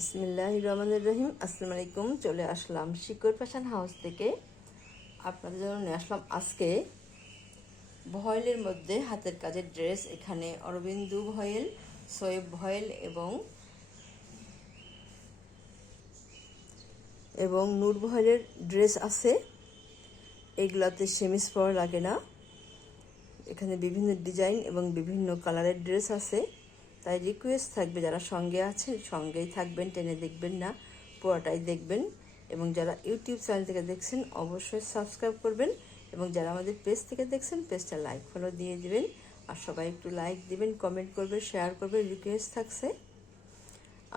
বিসমিল্লাহির রহমানির রহিম। আসসালামু আলাইকুম। চলে আসলাম শিকর ফ্যাশন হাউস থেকে। আপনাদের জন্য নিয়ে আসলাম আজকে ভয়েলের মধ্যে হাতের কাজের ড্রেস। এখানে অরবিন্দু ভয়েল, সোয়েব ভয়েল এবং নূর ভয়েলের ড্রেস আছে। এগুলাতে সেমিস পরা লাগে না। এখানে বিভিন্ন ডিজাইন এবং বিভিন্ন কালারের ড্রেস আছে। তাই রিকোয়েস্ট থাকবে, যারা সঙ্গে আছেন সঙ্গেই থাকবেন, টেনে দেখবেন না, পুরোটাই দেখবেন। এবং যারা ইউটিউব চ্যানেল থেকে দেখছেন অবশ্যই সাবস্ক্রাইব করবেন, এবং যারা আমাদের পেজ থেকে দেখছেন পেজটা লাইক ফলো দিয়ে দিবেন। আর সবাই একটু লাইক দিবেন, কমেন্ট করবেন, শেয়ার করবেন, রিকোয়েস্ট থাকছে।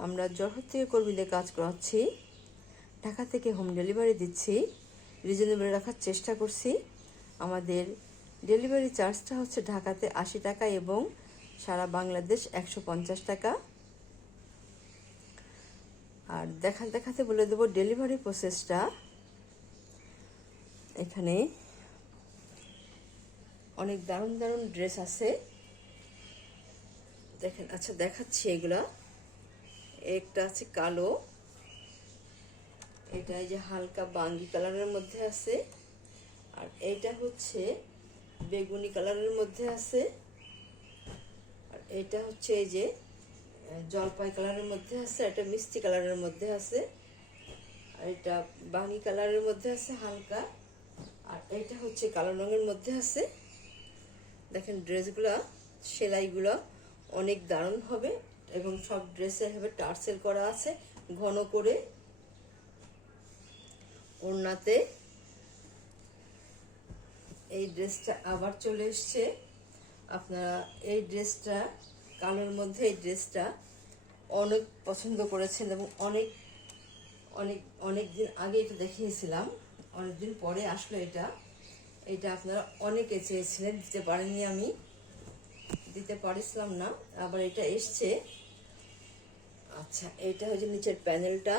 আমরা যশোর থেকে কর্মীদের কাজ করাচ্ছি, ঢাকা থেকে হোম ডেলিভারি দিচ্ছি, রিজনেবল রাখার চেষ্টা করছি। আমাদের ডেলিভারি চার্জটা হচ্ছে ঢাকাতে 80 টাকা এবং সারা বাংলাদেশ 150 টাকা। আর দেখাতে বলে দেবো ডেলিভারি প্রসেসটা। এখানে অনেক দারুণ দারুণ ড্রেস আছে, দেখেন। আচ্ছা, দেখাচ্ছি এগুলা। একটা আছে কালো, এটা এই যে হালকা বাঙ্গি কালারের মধ্যে আছে। আর এইটা হচ্ছে বেগুনি কালারের মধ্যে আছে। আর এটা হচ্ছে এই যে জলপাই কালারের মধ্যে আছে। এটা মিষ্টি কালারের মধ্যে আছে। আর এটা বাঙ্গি কালারের মধ্যে আছে হালকা। আর এটা হচ্ছে কালো রঙের মধ্যে আছে। দেখেন ড্রেসগুলা, সেলাইগুলো অনেক দারুণ হবে এবং সব ড্রেসে হবে টার্সেল করা আছে ঘন করে ওড়নাতে। এই ড্রেসটা আবার চলে এসছে। আপনারা এই ড্রেসটা কালোর মধ্যে, এই ড্রেসটা অনেক পছন্দ করেছেন এবং অনেক অনেক অনেক দিন আগে এটা দেখিয়েছিলাম, অনেকদিন পরে আসলো এটা। এটা আপনারা অনেকে চেয়েছিলেন, দিতে পারেননি, আমি দিতে পারছিলাম না, আবার এটা এসছে। আচ্ছা, এটা হচ্ছে নিচের প্যানেলটা,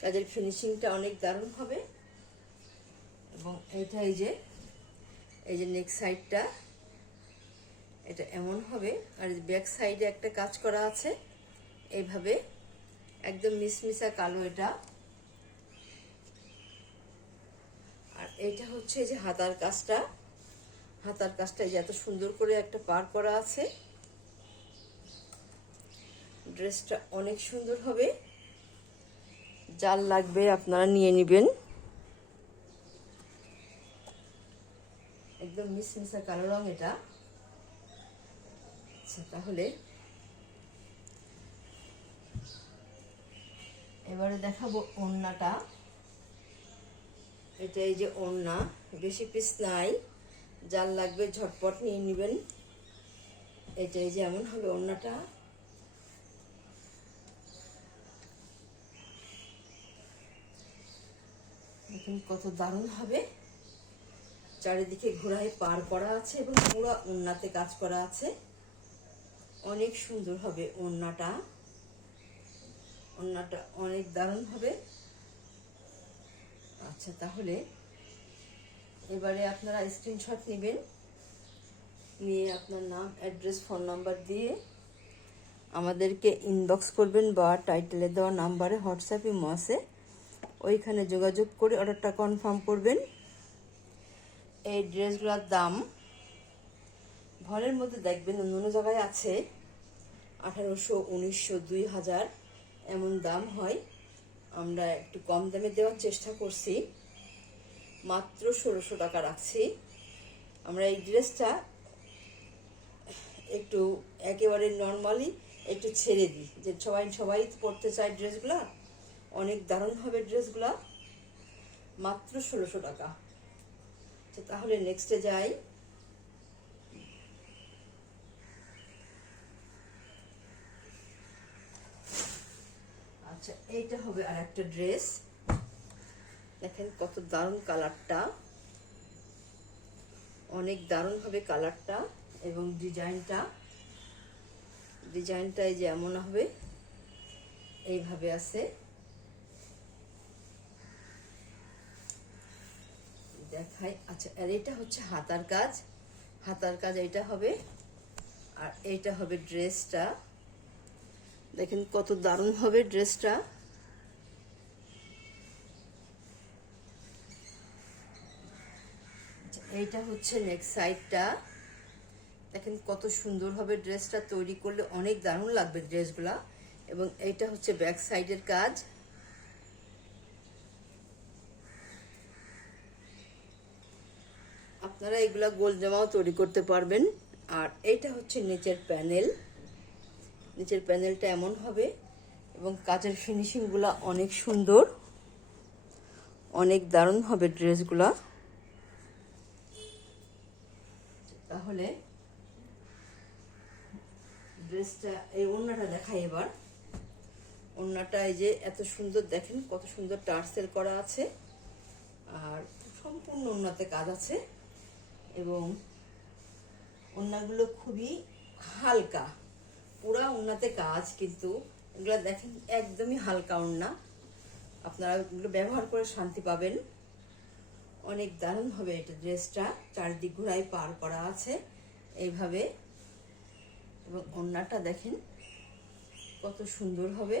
কাজের ফিনিশিংটা অনেক দারুণ হবে। এবং এইটা এই যে নেক সাইডটা এটা এমন হবে। আর ব্যাক সাইডে একটা কাজ করা আছে এইভাবে, একদম মিসমিসা কালো এটা। আর এইটা হচ্ছে এই যে হাতার কাজটা এই যে এত সুন্দর করে একটা পার করা আছে। ড্রেসটা অনেক সুন্দর হবে, যার লাগবে আপনারা নিয়ে নেবেন। একদম মিসমিসা কালো রং এটা। আচ্ছা, তাহলে এবারে দেখাবো ওড়নাটা। এটা এই যে ওড়না, বেশি পিস নাই, যার লাগবে ঝটপট নিয়ে নেবেন। এটা এই যে এমন হবে ওড়নাটা। দেখুন কত দারুণ হবে, চারিদিকে ঘোড়ায় পার করা আছে এবং পুরো ওড়নাতে কাজ করা আছে। অনেক সুন্দর হবে ওড়নাটা অনেক দারুণ হবে। আচ্ছা, তাহলে এবারে আপনারা স্ক্রিনশট নেবেন, নিয়ে আপনার নাম, অ্যাড্রেস, ফোন নাম্বার দিয়ে আমাদেরকে ইনবক্স করবেন, বা টাইটেলে দেওয়া নাম্বারে হোয়াটসঅ্যাপ ইমো আছে, ওইখানে যোগাযোগ করে অর্ডারটা কনফার্ম করবেন। এই ড্রেসগুলোর দাম ভলের মধ্যে দেখবেন অন্য জায়গায় আছে 1800, 1900, 2000 এমন দাম হয়। আমরা একটু কম দামে দেওয়ার চেষ্টা করছি, মাত্র 1600 টাকা রাখছি। আমরা এই ড্রেসটা একটু একেবারে নর্মালি একটু ছেড়ে দিই, যে সবাই পরতে চায় ড্রেসগুলা, অনেক দারুণ হবে ড্রেসগুলা, মাত্র 1600 টাকা। তাহলে নেক্সটে যাই। আচ্ছা, এইটা হবে আর একটা ড্রেস। দেখেন কত দারুণ কালারটা, অনেক দারুণ হবে কালারটা এবং ডিজাইনটা এই যে এমন হবে, এইভাবে আছে। দেখাই। আচ্ছা, আর এটা হচ্ছে হাতার কাজ, এটা হবে। আর এইটা হবে ড্রেসটা, দেখেন কত দারুণ হবে ড্রেসটা। এইটা হচ্ছে নেক্সট সাইডটা, দেখেন কত সুন্দর হবে ড্রেসটা। তৈরি করলে অনেক দারুণ লাগবে ড্রেসগুলা। এবং এইটা হচ্ছে ব্যাক সাইডের কাজ। আপনারা এগুলা গোল জামাও তৈরি করতে পারবেন। আর এইটা হচ্ছে নিচের প্যানেল। নিচের প্যানেলটা এমন হবে এবং কাজের ফিনিশিংগুলা অনেক সুন্দর, অনেক দারুণ হবে ড্রেসগুলা। তাহলে ড্রেসটা, এই ওড়নাটা দেখাই এবার। ওড়নাটা এই যে এত সুন্দর, দেখেন কত সুন্দর টার্সেল করা আছে আর সম্পূর্ণ ওড়নাতে কাজ আছে। এবং ওড়নাগুলো খুবই হালকা, পুরা ওড়নাতে কাজ, কিন্তু এগুলো দেখেন একদমই হালকা ওড়না। আপনারা এগুলো ব্যবহার করে শান্তি পাবেন। অনেক দারুণ হবে এটা ড্রেসটা। চারদিক ঘোড়ায় পার করা আছে এইভাবে। এবং ওড়নাটা দেখেন কত সুন্দর হবে।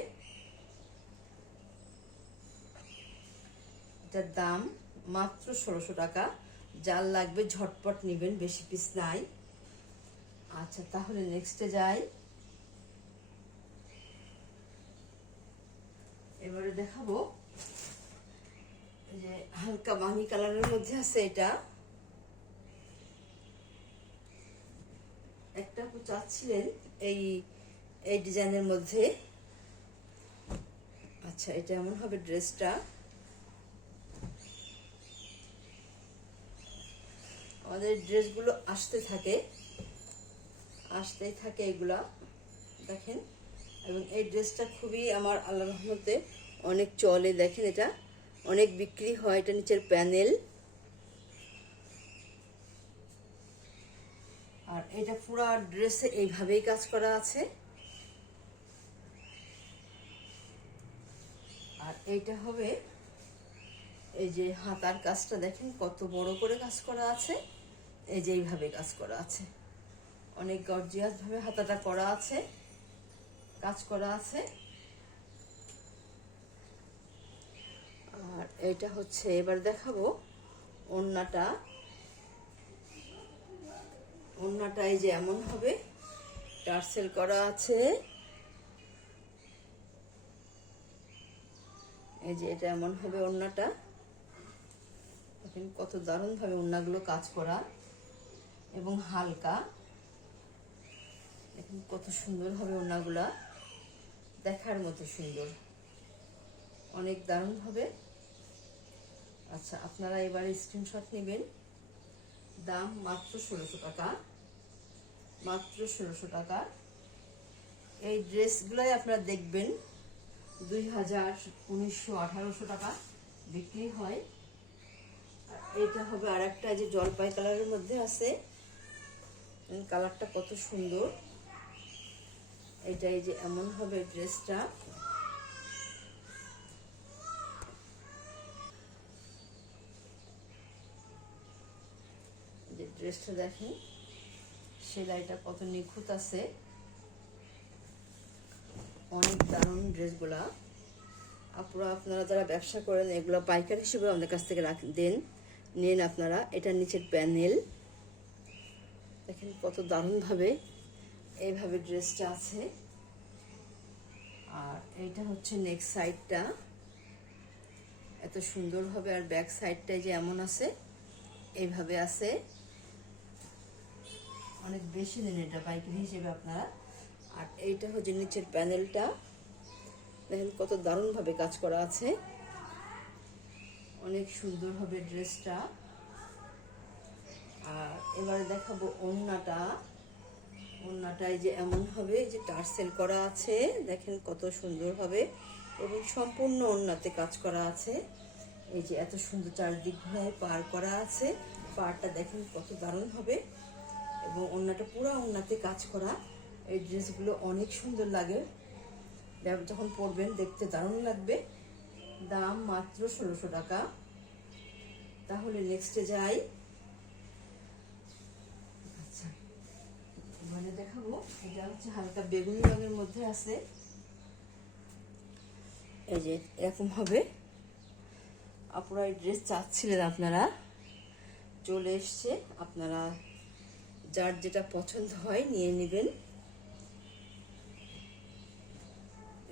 এটার দাম মাত্র 1600 টাকা। যার লাগবে ঝটপট নেবেন, বেশি পিস নাই। আচ্ছা, তাহলে নেক্সটে যাই। এবারে দেখাবো যে হালকা বাঙ্গি কালারের মধ্যে আছে। এটা একটা আপু চাচ্ছিলেন এই এই ডিজাইনের মধ্যে। আচ্ছা, এটা এমন হবে ড্রেসটা। আমাদের ড্রেসগুলো আসতেই থাকে এগুলা, দেখেন। এবং এই ড্রেসটা খুবই আমার আল্লাহর রহমতে অনেক চলে, দেখেন এটা অনেক বিক্রি হয়। এটা নিচের প্যানেল। আর এটা পুরো ড্রেসে এইভাবেই কাজ করা আছে। আর এইটা হবে এই যে হাতার কাজটা, দেখেন কত বড় করে কাজ করা আছে। এই যে এইভাবে কাজ করা আছে, অনেক গর্জিয়াস ভাবে হাতাটা করা আছে, কাজ করা আছে। আর এটা হচ্ছে, এবার দেখাবো ওড়নাটা। ওড়নাটা এই যে এমন হবে, টার্সেল করা আছে। এই যে এটা এমন হবে ওড়নাটা। দেখেন কত দারুণ ভাবে ওড়নাগুলো কাজ করা এবং হালকা। দেখেন কত সুন্দর হবে ওড়নাগুলা, দেখার মতো সুন্দর, অনেক দারুণ হবে। আচ্ছা, আপনারা এবারে স্ক্রিনশট নেবেন। দাম মাত্র 1600 টাকা, মাত্র 1600 টাকা। এই ড্রেসগুলাই আপনারা দেখবেন 2000, 1900, 1800 টাকা বিক্রি হয়। এটা হবে আর একটা, যে জলপাই কালারের মধ্যে আছে। কালারটা কত সুন্দর। এটা এই যে এমন হবে ড্রেসটা। যে ড্রেসটা দেখেন, সেলাইটা কত নিখুঁত আছে, অনেক দারুণ ড্রেসগুলা। আপনারা যারা ব্যবসা করেন, এগুলো পাইকারি হিসেবে আমাদের কাছ থেকে নেন আপনারা। এটা নিচের প্যানেল, দেখেন কত দারুণভাবে এইভাবে ড্রেসটা আছে। আর এইটা হচ্ছে নেক্সট সাইডটা, এত সুন্দর হবে। আর ব্যাক সাইডটাই যে এমন আছে, এইভাবে আছে। অনেক বেশি দিন এটা পাইকারি হিসেবে আপনারা। আর এইটা হচ্ছে নিচের প্যানেলটা, দেখেন কত দারুণভাবে কাজ করা আছে, অনেক সুন্দর হবে ড্রেসটা। আর এবারে দেখাবো ওড়নাটা। ওড়নাটাই যে এমন হবে, যে টার্সেল করা আছে, দেখেন কত সুন্দর হবে। এবং সম্পূর্ণ ওড়নাতে কাজ করা আছে। এই যে এত সুন্দর চারদিক ঘুরায় পার করা আছে। পারটা দেখেন কত দারুণ হবে। এবং ওড়নাটা পুরো ওড়নাতে কাজ করা। এই ড্রেসগুলো অনেক সুন্দর লাগে, যখন পরবেন দেখতে দারুণ লাগবে। দাম মাত্র 1600 টাকা। তাহলে নেক্সটে যাই। আচ্ছা, মানে দেখাবো, এটা হচ্ছে হালকা বেগুনি রঙের মধ্যে আছে। এই যে এরকম হবে। আপনারা এই ড্রেস চাচ্ছিলেন, আপনারা চলে এসছে। আপনারা যার যেটা পছন্দ হয় নিয়ে নেবেন।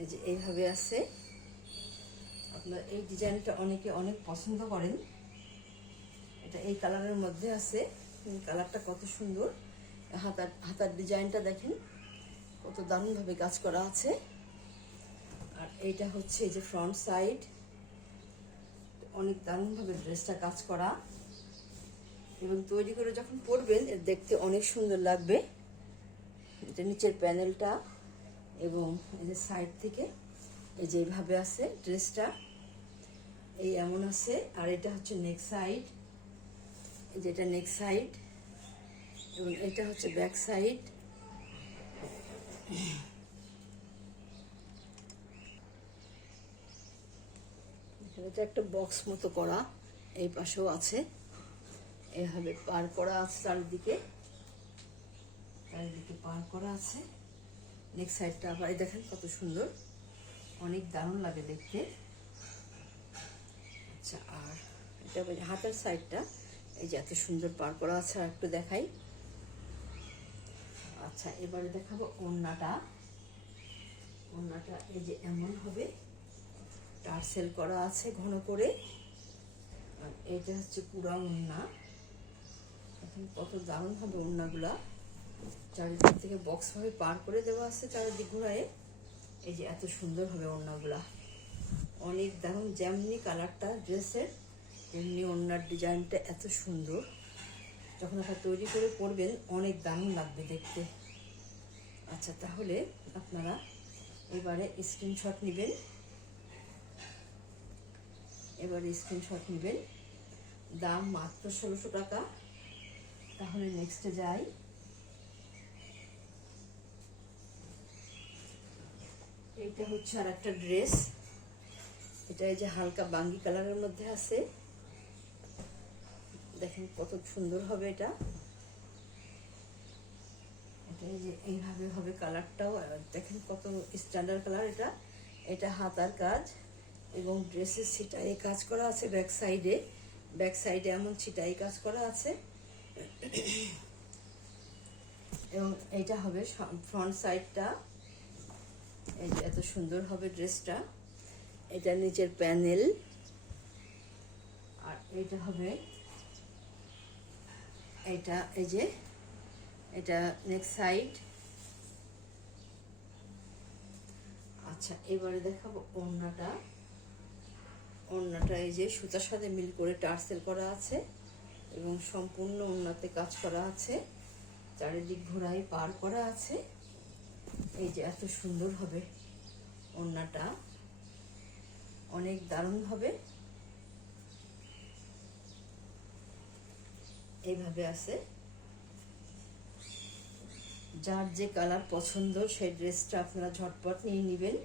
এই যে এইভাবে আছে। আপনার এই ডিজাইনটা অনেকে অনেক পছন্দ করেন। এটা এই কালারের মধ্যে আছে। কালারটা কত সুন্দর। হাতার ডিজাইনটা দেখেন কত দারুণভাবে কাজ করা আছে। আর এইটা হচ্ছে এই যে ফ্রন্ট সাইড, অনেক দারুণভাবে ড্রেসটা কাজ করা, এবং তৈরি করে যখন পরবেন দেখতে অনেক সুন্দর লাগবে। এটা নিচের প্যানেলটা, এবং এই যে সাইড থেকে এই যে এইভাবে আছে ড্রেসটা, এই এমন আছে। আর এটা হচ্ছে নেক সাইড, এই যে এটা নেক সাইড, এবং এটা হচ্ছে ব্যাক সাইড। এটা একটা বক্স মতো করা, এই পাশেও আছে, এইভাবে পার করা আছে, চারিদিকে পার করা আছে। নেক্সট সাইডটা আবার দেখেন কত সুন্দর, অনেক দারুণ লাগে দেখতে। আচ্ছা, আর এটা হাতের সাইডটা এই যে এত সুন্দর পার করা আছে। আর একটু দেখাই। আচ্ছা, এবারে দেখাবো ওড়নাটা। ওড়নাটা এই যে এমন হবে, টার্সেল করা আছে ঘন করে। আর এটা হচ্ছে পুরা ওড়না। এখন কত দারুণ হবে ওড়নাগুলা। চারিদিক থেকে বক্স ভাবে পার করে দেওয়া আছে, চারিদিক ঘোরায়। এই যে এত সুন্দর হবে ওড়নাগুলা, অনেক দারুণ। যেমনি কালারটা ড্রেসের তেমনি ওড়নার ডিজাইনটা এত সুন্দর। যখন আপনারা তৈরি করে পরবেন অনেক দারুণ লাগবে দেখতে। আচ্ছা, তাহলে আপনারা এবারে স্ক্রিনশট নেবেন। দাম মাত্র 1600 টাকা। তাহলে নেক্সটে যাই। এইটা হচ্ছে আর একটা ড্রেস। এটা এই যে হালকা বাঙ্গি কালারের মধ্যে আছে। দেখেন কত সুন্দর হবে এটা। এটা এই যে এইভাবে হবে কালারটাও, দেখেন কত স্ট্যান্ডার্ড কালার এটা। এটা হাতার কাজ এবং ড্রেসের ছিটাই কাজ করা আছে। ব্যাক সাইডে এমন ছিটাই কাজ করা আছে। এবং এইটা হবে ফ্রন্ট সাইডটা। এই যে এত সুন্দর হবে ড্রেসটা। এটা নিচের প্যানেল। আর এইটা হবে, এটা এই যে এটা নেক্সট সাইড। আচ্ছা, এবারে দেখাবো ওড়নাটা। এই যে সুতার সাথে মিল করে টার্সেল করা আছে, এবং সম্পূর্ণ ওড়নাতে কাজ করা আছে। চারিদিক ঘোরায় পার করা আছে। এই যে এত সুন্দর হবে ওড়নাটা, অনেক দারুণ হবে। এইভাবে আছে। যার যে কালার পছন্দ সেই ড্রেসটা আপনারা ঝটপট নিয়ে নেবেন।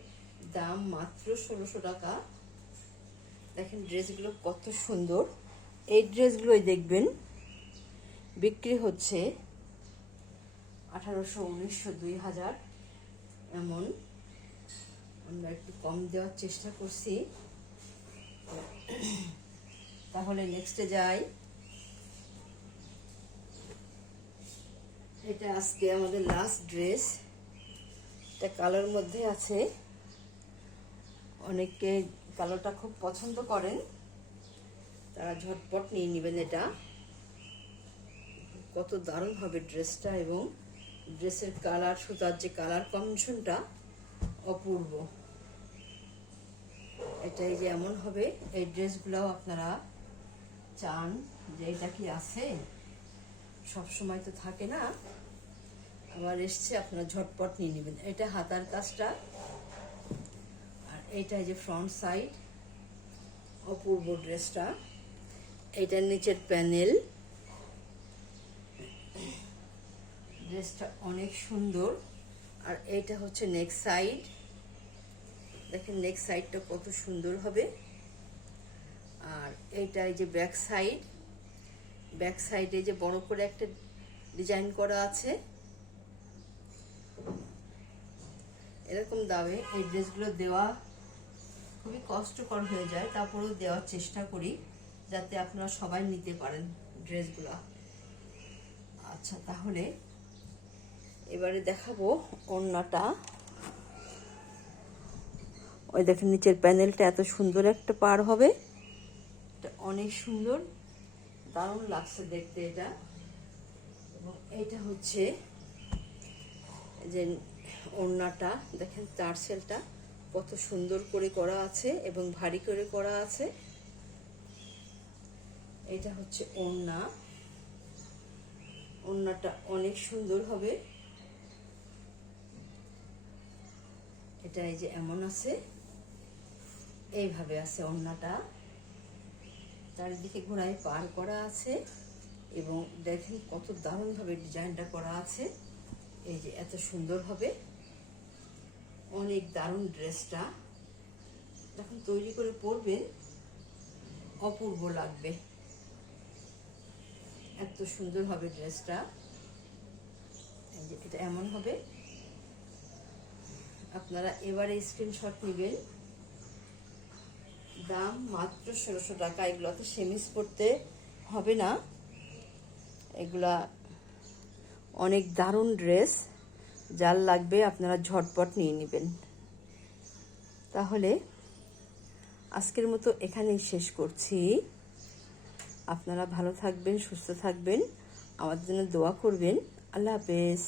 দাম মাত্র 1600 টাকা। দেখেন ড্রেসগুলো কত সুন্দর। এই ড্রেসগুলোই দেখবেন বিক্রি হচ্ছে 1800, 1900, 2000 এমন। আমরা একটু কম দেওয়ার চেষ্টা করছি। তাহলে নেক্সটে যাই। এটা আজকে আমাদের লাস্ট ড্রেস। এটা কালোর মধ্যে আছে। অনেকে কালোটা খুব পছন্দ করেন, তারা ঝটপট নিয়ে নেবেন। এটা কত দারুণ হবে ড্রেসটা, এবং ড্রেসের কালার, সুতার যে কালার কম্বিনেশনটা অপূর্ব। এটাই যে এমন হবে। এই ড্রেসগুলোও আপনারা চান যে এটা কি আছে, সব সময় তো থাকে না, আবার এসছে, আপনারা ঝটপট নিয়ে নেবেন। এটা হাতার কাজটা। আর এইটা যে ফ্রন্ট সাইড, অপূর্ব ড্রেসটা। এইটার নিচের প্যানেল। ড্রেসটা অনেক সুন্দর। আর এইটা হচ্ছে নেক সাইড। দেখেন নেক সাইডটা কত সুন্দর হবে। আর এইটা এই যে ব্যাক সাইডে যে বড় করে একটা ডিজাইন করা আছে। এরকম দামে এই ড্রেসগুলো দেওয়া খুবই কষ্টকর হয়ে যায়, তারপরেও দেওয়ার চেষ্টা করি যাতে আপনারা সবাই নিতে পারেন ড্রেসগুলো। আচ্ছা, তাহলে এবারে দেখাবো ওড়নাটা। ওই দেখেন নিচের প্যানেলটা এত সুন্দর একটা পার হবে, এটা অনেক সুন্দর, দারুণ লাগছে দেখতে এটা। এবং এইটা হচ্ছে যে ওড়নাটা দেখেন, টার্সেলটা কত সুন্দর করে করা আছে এবং ভারী করে করা আছে। এটা হচ্ছে ওড়না, ওড়নাটা অনেক সুন্দর হবে। এটা এই যে এমন আছে, এইভাবে আছে ওড়নাটা, চারিদিকে ঘোড়ায় পার করা আছে এবং দেখেন কত দারুণভাবে ডিজাইনটা করা আছে। এই যে এত সুন্দর হবে, অনেক দারুণ ড্রেসটা। যখন তৈরি করে পরবেন অপূর্ব লাগবে, এত সুন্দর হবে ড্রেসটা। এই যে এটা এমন হবে। আপনারা এবারে স্ক্রিনশট নেবেন। দাম মাত্র 1600 টাকা। এগুলোতে সেমিস পড়তে হবে না, এগুলা অনেক দারুণ ড্রেস, যার লাগবে আপনারা ঝটপট নিয়ে নেবেন। তাহলে আজকের মতো এখানেই শেষ করছি। আপনারা ভালো থাকবেন, সুস্থ থাকবেন, আমাদের জন্য দোয়া করবেন। আল্লাহ হাফেজ।